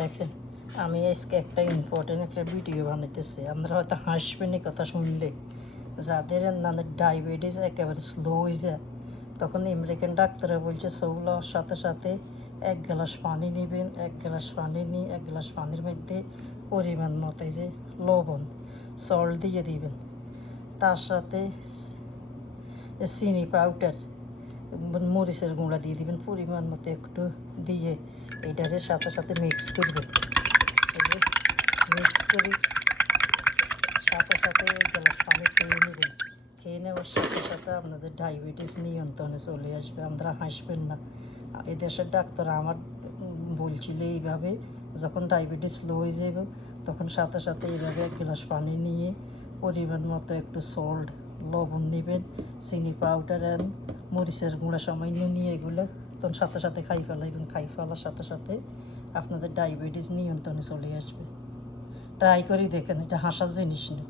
দেখেন, আমি আজকে একটা ইম্পর্টেন্ট একটা ভিডিও বানাইতেছি। আপনারা হয়তো হাসবেন এই কথা শুনলে। যাদের ডায়াবেটিস একেবারে স্লো হয়ে যায়, তখন আমেরিকান ডাক্তাররা বলছে সৌল সাথে সাথে 1 গ্লাস পানি নেবেন। 1 গ্লাস পানি নিয়ে 1 গ্লাস পানির মধ্যে পরিমাণ মতো যে লবণ সল্ট দিয়ে দিবেন, তার সাথে চিনি পাউডার মরিচের গুঁড়া দিয়ে দিবেন পরিমাণ মতো একটু দিয়ে এটার সাথে সাথে মিক্স করবেন। মিক্স করে সাথে সাথে 1 গ্লাস পানি খেয়ে নেবেন। খেয়ে নেওয়ার সাথে সাথে আপনাদের ডায়াবেটিস নিয়ন্ত্রণে চলে আসবে। আপনারা হাসবেন না। আর এই দেশের ডাক্তার আমার বলছিল এইভাবে, যখন ডায়াবেটিস লো হয়ে যাবে তখন সাথে সাথে এইভাবে 1 গ্লাস পানি নিয়ে পরিমাণ মতো একটু সল্ট লবণ নেবেন, চিনি পাউডার আর মরিচের গুঁড়া সামান্য নিয়ে এগুলো তখন সাথে সাথে খাই ফেলাইবেন। খাই ফেলার সাথে সাথে আপনাদের ডায়াবেটিস নিয়ন্ত্রণে চলে আসবে। ট্রাই করে দেখেন, এটা হাসার জিনিস না।